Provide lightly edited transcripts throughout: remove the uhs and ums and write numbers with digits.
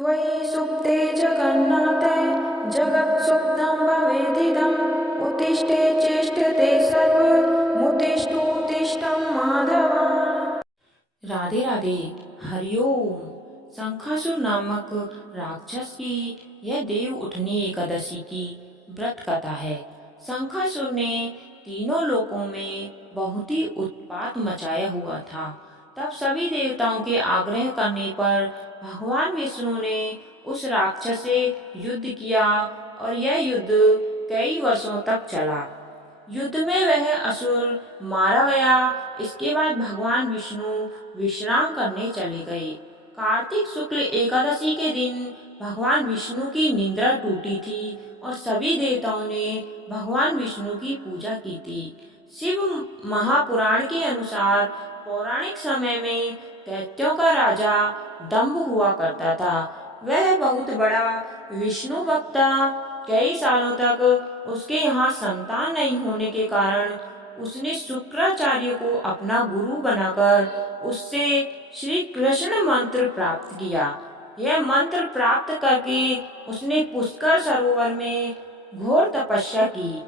त्वयि सुप्ते जगन्नाथे जगत्सुप्तं भवेदिदम् उत्तिष्ठे चेष्टते सर्वमुत्तिष्ठोत्तिष्ठं माधव। राधे राधे। हरिओम। शंखासुर नामक राक्षस की यह देव उठनी एकादशी की व्रत कथा है। शंखासुर ने तीनों लोकों में बहुत ही उत्पात मचाया हुआ था। तब सभी देवताओं के आग्रह करने पर भगवान विष्णु ने उस राक्षस से युद्ध किया और यह युद्ध कई वर्षों तक चला। युद्ध में वह असुर मारा गया। इसके बाद भगवान विष्णु विश्राम करने चले गए। कार्तिक शुक्ल एकादशी के दिन भगवान विष्णु की निद्रा टूटी थी और सभी देवताओं ने भगवान विष्णु की पूजा की थी। शिव महापुराण के अनुसार पौराणिक समय में दैत्यों का राजा दंभ हुआ करता था। वह बहुत बड़ा विष्णु भक्त था। कई सालों तक उसके यहाँ संतान नहीं होने के कारण उसने शुक्राचार्य को अपना गुरु बनाकर उससे श्री कृष्ण मंत्र प्राप्त किया। यह मंत्र प्राप्त करके उसने पुष्कर सरोवर में घोर तपस्या की।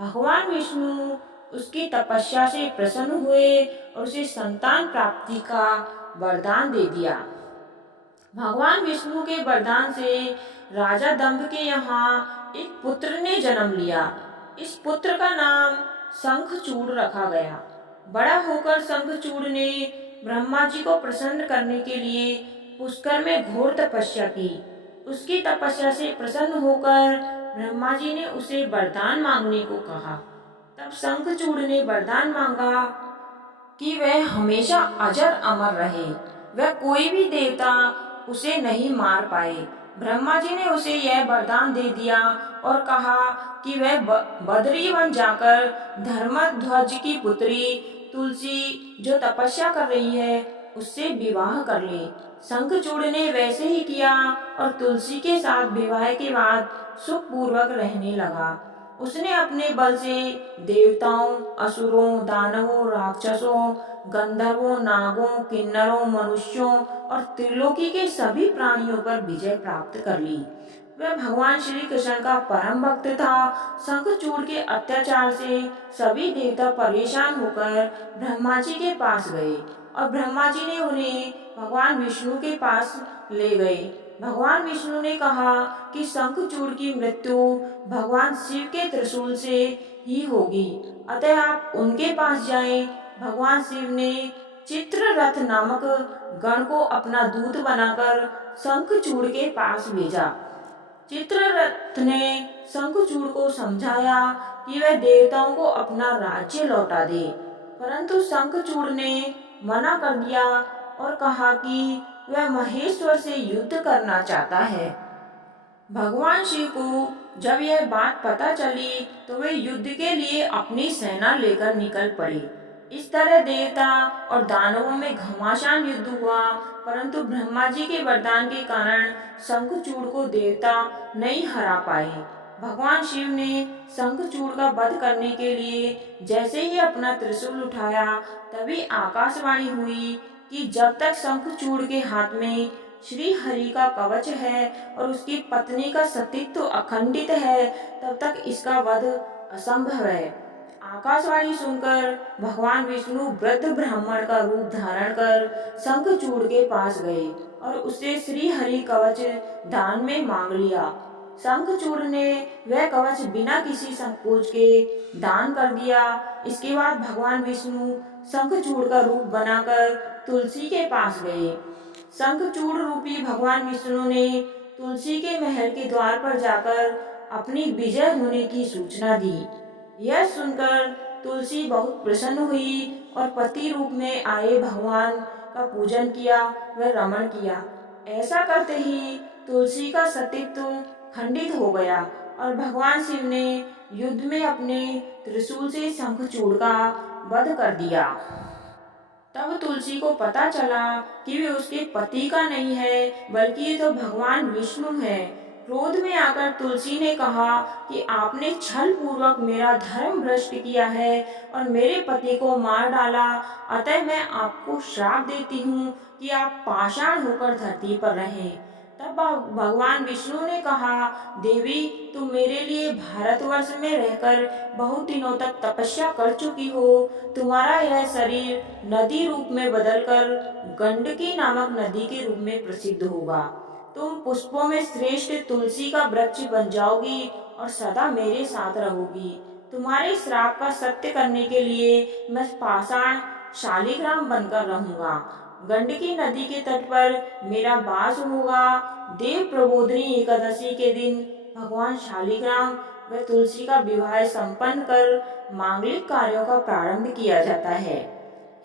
भगवान विष्णु उसकी तपस्या से प्रसन्न हुए और उसे संतान प्राप्ति का वरदान दे दिया। भगवान विष्णु के वरदान से राजा दंभ के यहाँ एक पुत्र ने जन्म लिया। इस पुत्र का नाम शंखचूड़ रखा गया। बड़ा होकर शंखचूड़ ने ब्रह्मा जी को प्रसन्न करने के लिए पुष्कर में घोर तपस्या की। उसकी तपस्या से प्रसन्न होकर ब्रह्मा जी ने उसे वरदान मांगने को कहा। तब शंखचूड़ ने वरदान मांगा कि वह हमेशा अजर अमर रहे, वह कोई भी देवता उसे नहीं मार पाए। ब्रह्मा जी ने उसे यह वरदान दे दिया और कहा कि वह बद्री वन जाकर धर्मध्वज की पुत्री तुलसी जो तपस्या कर रही है उससे विवाह कर ले। शंखचूड़ ने वैसे ही किया और तुलसी के साथ विवाह के बाद सुखपूर्वक रहने लगा। उसने अपने बल से देवताओं, असुरों, दानवों, राक्षसों, गंधर्वों, नागों, किन्नरों, मनुष्यों और त्रिलोकी के सभी प्राणियों पर विजय प्राप्त कर ली। वह भगवान श्री कृष्ण का परम भक्त था। शंखचूड़ के अत्याचार से सभी देवता परेशान होकर ब्रह्मा जी के पास गए और ब्रह्मा जी ने उन्हें भगवान विष्णु के पास ले गए। भगवान विष्णु ने कहा कि शंखचूड़ की मृत्यु भगवान शिव के त्रिशूल से ही होगी, अतः आप उनके पास जाएं। भगवान शिव ने चित्ररथ नामक गण को अपना दूत बनाकर शंखचूड़ के पास भेजा। चित्ररथ ने शंखचूड़ को समझाया कि वह देवताओं को अपना राज्य लौटा दे, परंतु शंखचूड़ ने मना कर दिया और कहा कि वह महेश्वर से युद्ध करना चाहता है। भगवान शिव को जब यह बात पता चली तो वे युद्ध के लिए अपनी सेना लेकर निकल पड़े। इस तरह देवता और दानवों में घमासान युद्ध हुआ, परंतु ब्रह्मा जी के वरदान के कारण शंखचूड़ को देवता नहीं हरा पाए। भगवान शिव ने शंखचूड़ का वध करने के लिए जैसे ही अपना त्रिशूल उठाया तभी आकाशवाणी हुई कि जब तक शंखचूड़ के हाथ में श्री हरि का कवच है और उसकी पत्नी का सतीत्व अखंडित है तब तक इसका वध असंभव है। आकाशवाणी सुनकर भगवान विष्णु वृद्ध ब्राह्मण का रूप धारण कर शंखचूड़ के पास गए और उससे श्री हरि कवच दान में मांग लिया। शंखचूड़ ने वह कवच बिना किसी संकोच के दान कर दिया। इसके बाद भगवान विष्णु शंखचूड़ का रूप बनाकर तुलसी के पास गए। शंखचूड़ रूपी भगवान विष्णु ने तुलसी के महल के द्वार पर जाकर अपनी विजय होने की सूचना दी। यह सुनकर तुलसी बहुत प्रसन्न हुई और पति रूप में आए भगवान का पूजन किया व रमण किया। ऐसा करते ही तुलसी का सतीत्व खंडित हो गया और भगवान शिव ने युद्ध में अपने त्रिशूल से शंखचूड़ का वध कर दिया। तब तुलसी को पता चला कि वे उसके पति का नहीं है बल्कि ये तो भगवान विष्णु है। क्रोध में आकर तुलसी ने कहा कि आपने छल पूर्वक मेरा धर्म भ्रष्ट किया है और मेरे पति को मार डाला, अतः मैं आपको श्राप देती हूँ कि आप पाषाण होकर धरती पर रहें। तब भगवान विष्णु ने कहा, देवी तुम मेरे लिए भारतवर्ष में रहकर बहुत दिनों तक तपस्या कर चुकी हो। तुम्हारा यह शरीर नदी रूप में बदलकर गंडकी नामक नदी के रूप में प्रसिद्ध होगा। तुम पुष्पों में श्रेष्ठ तुलसी का वृक्ष बन जाओगी और सदा मेरे साथ रहोगी। तुम्हारे श्राप का सत्य करने के लिए मैं पाषाण शालिग्राम बनकर रहूंगा। गंडकी नदी के तट पर मेरा वास होगा। देव प्रबोधिनी एकादशी के दिन भगवान शालिग्राम व तुलसी का विवाह संपन्न कर मांगलिक कार्यों का प्रारंभ किया जाता है।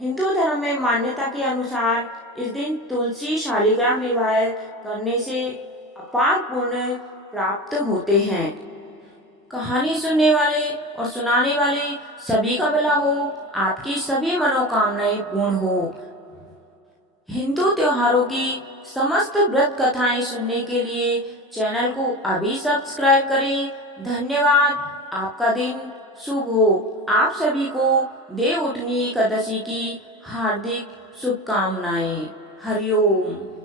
हिंदू धर्म में मान्यता के अनुसार इस दिन तुलसी शालिग्राम विवाह करने से अपार पुण्य प्राप्त होते हैं। कहानी सुनने वाले और सुनाने वाले सभी का भला हो, आपकी सभी मनोकामनाएं पूर्ण हो। हिंदू त्योहारों की समस्त व्रत कथाएं सुनने के लिए चैनल को अभी सब्सक्राइब करें। धन्यवाद। आपका दिन शुभ हो। आप सभी को देव उठनी एकादशी की हार्दिक शुभकामनाएं। हरिओम।